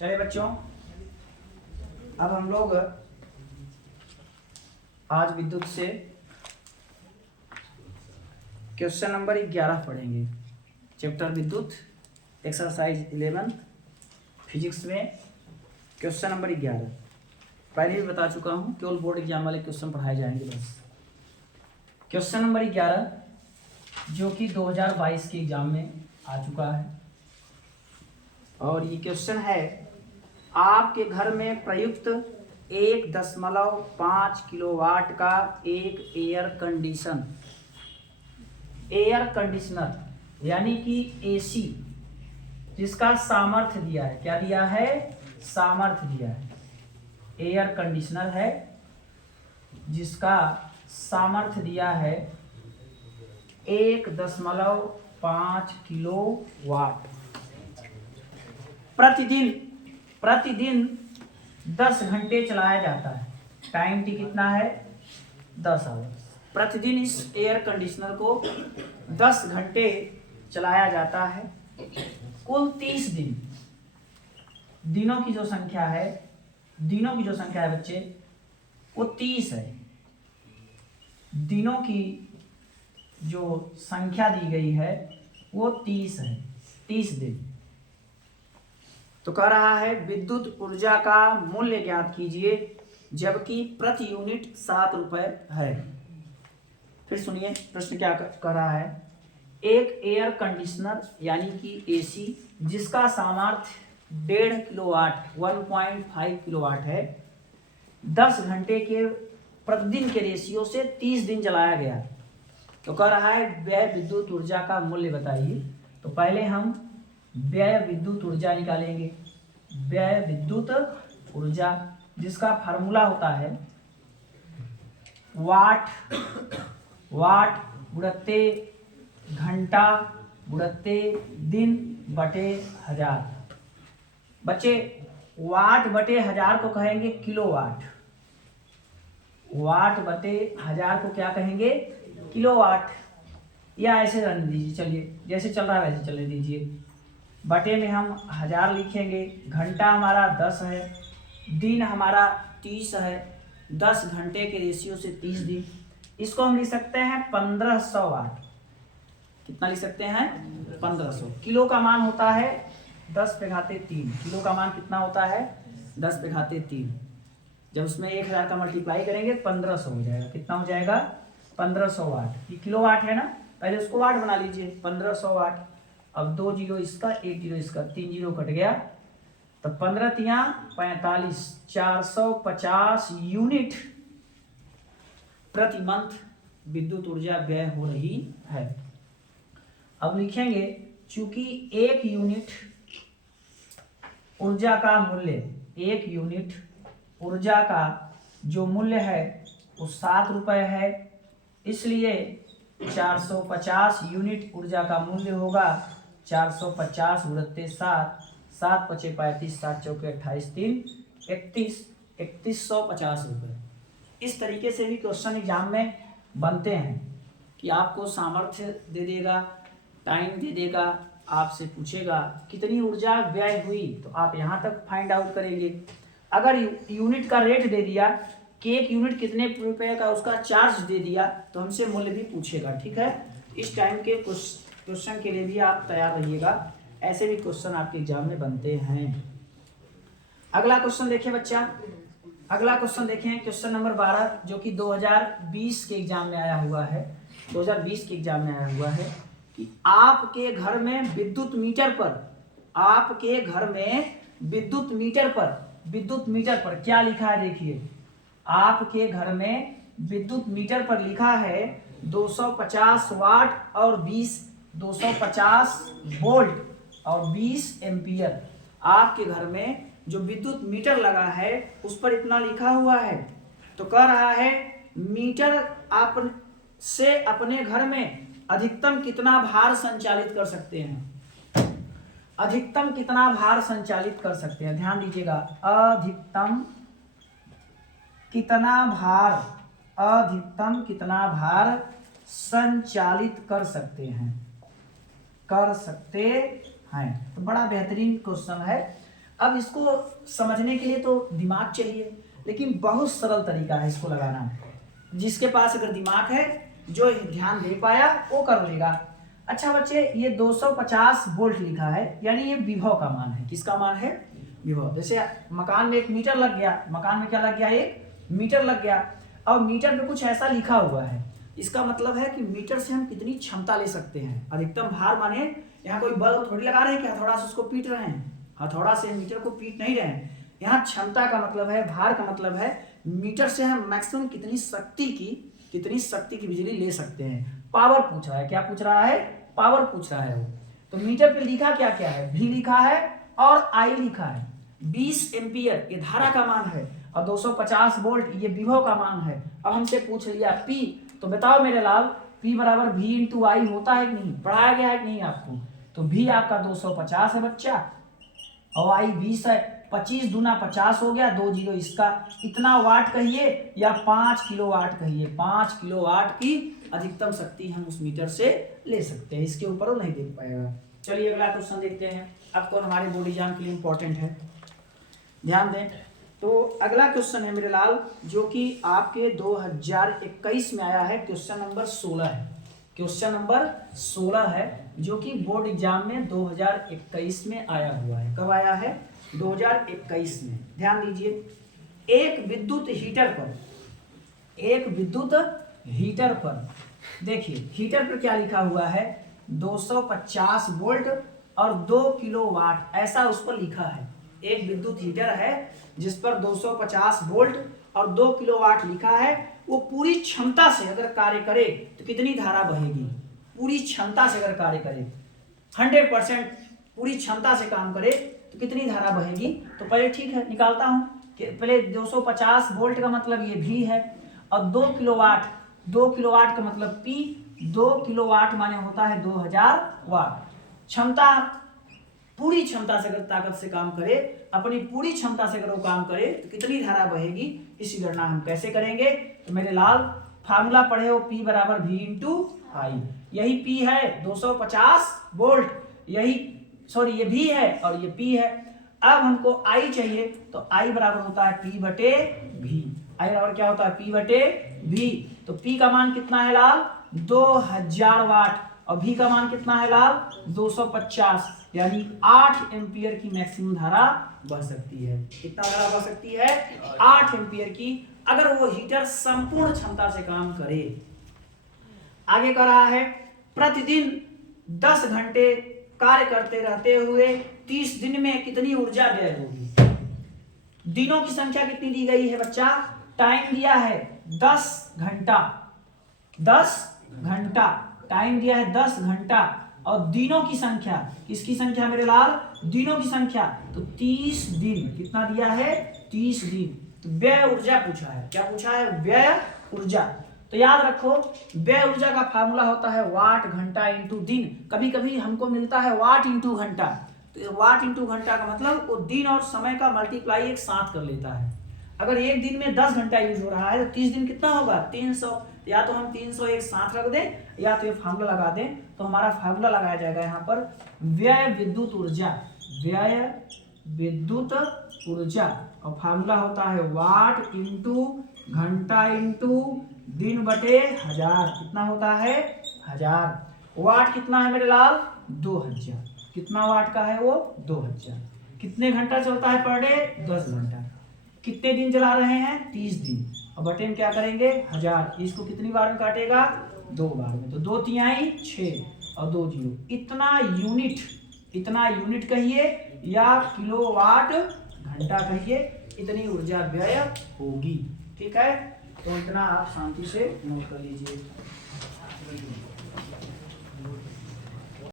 चलिए बच्चों, अब हम लोग आज विद्युत से क्वेश्चन नंबर 11 पढ़ेंगे। चैप्टर विद्युत, एक्सरसाइज 11 फिजिक्स में क्वेश्चन नंबर 11। पहले भी बता चुका हूँ, केवल बोर्ड एग्जाम वाले क्वेश्चन पढ़ाए जाएंगे बस। क्वेश्चन नंबर 11 जो कि 2022 के एग्जाम में आ चुका है, और ये क्वेश्चन है, आपके घर में प्रयुक्त 1.5 किलोवाट का एक एयर कंडीशनर यानी कि एसी जिसका सामर्थ्य दिया है, क्या दिया है? सामर्थ्य दिया है। एयर कंडीशनर है जिसका सामर्थ्य दिया है 1.5 किलोवाट। प्रतिदिन 10 घंटे चलाया जाता है। टाइम टी कितना है? 10 आवर। प्रतिदिन इस एयर कंडीशनर को 10 घंटे चलाया जाता है। कुल 30 दिन। दिनों की जो संख्या है बच्चे, वो 30 है। दिनों की जो संख्या दी गई है वो 30 है, 30 दिन। तो कह रहा है विद्युत ऊर्जा का मूल्य ज्ञात कीजिए जबकि प्रति यूनिट 7 रुपए है। फिर सुनिए प्रश्न क्या कह रहा है। एक एयर कंडीशनर यानी कि एसी जिसका सामर्थ्य 1.5 किलोवाट 1.5 किलोवाट है, 10 घंटे के प्रतिदिन के रेशियो से 30 दिन चलाया गया। तो कह रहा है व्यय विद्युत ऊर्जा का मूल्य बताइए। तो पहले हम व्यय विद्युत ऊर्जा निकालेंगे। व्यय विद्युत ऊर्जा जिसका फार्मूला होता है वाट गुणित्ते घंटा गुणित्ते दिन बटे 1000। बच्चे वाट बटे 1000 को कहेंगे किलोवाट। वाट बटे 1000 को क्या कहेंगे? किलोवाट। या ऐसे रहने दीजिए, चलिए जैसे चल रहा है वैसे चलने दीजिए। बटे में हम 1000 लिखेंगे। घंटा हमारा 10 है, दिन हमारा 30 है। 10 घंटे के रेशियो से 30 दिन। इसको हम लिख सकते हैं 1500 वाट। कितना लिख सकते हैं? 1500। किलो का मान होता है 10⁻3। किलो का मान कितना होता है? 10⁻3। जब उसमें 1000 का मल्टीप्लाई करेंगे 1500 हो जाएगा। कितना हो जाएगा? 1500 वाट। ये किलो वाट है ना, पहले उसको वाट बना लीजिए। 1500 वाट। अब 2 जीरो इसका, 1 जीरो इसका, 3 जीरो कट गया। तो 15 तिया 45, 450 यूनिट प्रति मंथ विद्युत ऊर्जा व्यय हो रही है। अब लिखेंगे चूंकि 1 यूनिट ऊर्जा का मूल्य, 1 यूनिट ऊर्जा का जो मूल्य है वो 7 रुपए है, इसलिए 450 यूनिट ऊर्जा का मूल्य होगा 450 गुणित्ते 7, 7 पचे 35, 7 चौके 28, 3 31, 3150 रुपये। इस तरीके से भी क्वेश्चन एग्जाम में बनते हैं कि आपको सामर्थ्य दे देगा, टाइम दे देगा, आपसे पूछेगा कितनी ऊर्जा व्यय हुई, तो आप यहाँ तक फाइंड आउट करेंगे। अगर यूनिट का रेट दे दिया कि 1 यूनिट कितने रुपए का उसका चार्ज दे दिया, तो हमसे मूल्य भी पूछेगा। ठीक है, इस टाइम के क्वेश्चन के लिए भी आप तैयार रहिएगा। ऐसे भी क्वेश्चन आपके एग्जाम में बनते हैं। अगला क्वेश्चन देखिए बच्चा। अगला क्वेश्चन देखें, क्वेश्चन नंबर 12 जो कि 2020 के एग्जाम में आया हुआ है। 2020 के एग्जाम में आया हुआ है कि आपके घर में विद्युत मीटर पर क्या लिखा है? देखिए, आपके घर में विद्युत मीटर पर लिखा है 250 वाट और 250 वोल्ट और 20 एम्पियर। आपके घर में जो विद्युत मीटर लगा है उस पर इतना लिखा हुआ है। तो कह रहा है मीटर आप से अपने घर में अधिकतम कितना भार संचालित कर सकते हैं? अधिकतम कितना भार संचालित कर सकते हैं? ध्यान दीजिएगा, अधिकतम कितना भार संचालित कर सकते हैं? तो बड़ा बेहतरीन क्वेश्चन है। अब इसको समझने के लिए तो दिमाग चाहिए, लेकिन बहुत सरल तरीका है इसको लगाना। जिसके पास अगर दिमाग है, जो ध्यान दे पाया वो कर लेगा। अच्छा बच्चे, ये 250 वोल्ट लिखा है, यानी ये विभव का मान है। किसका मान है? विभव। जैसे मकान में 1 मीटर लग गया, मकान में क्या लग गया? 1 मीटर लग गया। अब मीटर पे कुछ ऐसा लिखा हुआ है, इसका मतलब है कि मीटर से हम कितनी क्षमता ले सकते हैं। अधिकतम भार माने यहाँ कोई बल थोड़ी लगा रहे हैं कि हथौड़ा से उसको पीट रहे हैं, हथौड़ा से मीटर को पीट नहीं रहे हैं। यहाँ क्षमता का मतलब है, भार का मतलब है मीटर से हम मैक्सिमम कितनी शक्ति की बिजली ले सकते हैं। पावर पूछ रहा है। क्या पूछ रहा है? पावर पूछ रहा है वो। तो मीटर पे लिखा क्या क्या है? भी लिखा है और आई लिखा है। 20 एम्पियर ये धारा का मान है और 250 वोल्ट ये विभव का मान है। अब हमसे पूछ लिया पी, तो बताओ मेरे लाल, पी बराबर भी इंटू आई होता है कि नहीं? पढ़ाया गया है कि नहीं आपको? तो भी आपका 250 है बच्चा और आई 20 है। 25 दूना 50 हो गया, 2 जीरो इसका। इतना वाट कहिए या 5 किलो वाट कहिए। 5 किलो वाट की अधिकतम शक्ति हम उस मीटर से ले सकते हैं। इसके ऊपर वो नहीं देख पाएगा। चलिए अगला क्वेश्चन देखते हैं। अब कौन हमारे बोर्ड एग्जाम के लिए इंपॉर्टेंट है, ध्यान दें। तो अगला क्वेश्चन है मेरे लाल, जो कि आपके 2021 में आया है। क्वेश्चन नंबर 16 है। क्वेश्चन नंबर 16 है, जो कि बोर्ड एग्जाम में 2021 में आया हुआ है। कब आया है? 2021 में। ध्यान दीजिए। एक विद्युत हीटर पर देखिए, हीटर पर क्या लिखा हुआ है? 250 वोल्ट और 2 किलोवाट, ऐसा उस पर लिखा है। एक विद्युत हीटर है जिस पर 250 वोल्ट और 2 किलोवाट लिखा है। वो पूरी क्षमता से अगर कार्य करे तो कितनी धारा बहेगी? पूरी क्षमता से अगर कार्य करे, 100% पूरी क्षमता से काम करे तो कितनी धारा बहेगी? तो पहले ठीक है, निकालता हूं कि पहले 250 वोल्ट का मतलब ये भी है और 2 किलोवाट का मतलब पी। 2 किलोवाट माने होता है 2000 वाट। क्षमता, पूरी क्षमता से अगर ताकत से काम करे, अपनी पूरी क्षमता से अगर वो काम करे तो कितनी धारा बहेगी, इसकी गणना हम कैसे करेंगे? तो मेरे लाल, फार्मूला पढ़े हो, P बराबर V इंटू आई। यही P है 250 वोल्ट, यही सॉरी ये V है और ये P है। अब हमको I चाहिए, तो I बराबर होता है P बटे V। I बराबर क्या होता है? P बटे V। तो P का मान कितना है लाल? 2000 वाट और V का मान कितना है लाल? 250, यानी 8 एम्पियर की मैक्सिमम धारा बह सकती है। कितना धारा बह सकती है? 8 एम्पियर की, अगर वो हीटर संपूर्ण क्षमता से काम करे। आगे कह रहा है प्रतिदिन 10 घंटे कार्य करते रहते हुए 30 दिन में कितनी ऊर्जा व्यय होगी? दिनों की संख्या कितनी दी गई है बच्चा? टाइम दिया है 10 घंटा, 10 घंटा टाइम दिया है 10 घंटा और दिनों की संख्या, किसकी संख्या मेरे लाल? दिनों की संख्या। तो 30 दिन। कितना दिया है? 30 दिन। तो व्यय ऊर्जा पूछा है। क्या पूछा है? व्यय ऊर्जा। तो याद रखो, व्यय ऊर्जा का फार्मूला होता है वाट घंटा इंटू दिन। कभी कभी हमको मिलता है वाट इंटू घंटा, तो वाट इंटू घंटा का मतलब वो दिन और समय का मल्टीप्लाई एक साथ कर लेता है। अगर एक दिन में 10 घंटा यूज हो रहा है तो 30 दिन कितना होगा? 300। या तो हम 300 एक साथ रख दें या तो ये फार्मूला लगा दें। तो हमारा फार्मूला लगाया जाएगा यहाँ पर व्यय विद्युत ऊर्जा, व्यय विद्युत ऊर्जा, और फार्मूला होता है वाट इंटू घंटा इंटू दिन बटे 1000। कितना होता है? 1000। वाट कितना है मेरे लाल? 2000। कितना वाट का है वो? 2000। कितने घंटा चलता है पर डे? 10 घंटा। कितने दिन चला रहे हैं? 30 दिन। और बटे में क्या करेंगे? 1000। इसको कितनी बार में काटेगा? 2 बार में। तो 2 तिहाई 6 और 2 जीरो। इतना यूनिट कहिए या किलोवाट घंटा कहिए, इतनी ऊर्जा व्यय होगी। ठीक है, तो इतना आप शांति से नोट कर लीजिए।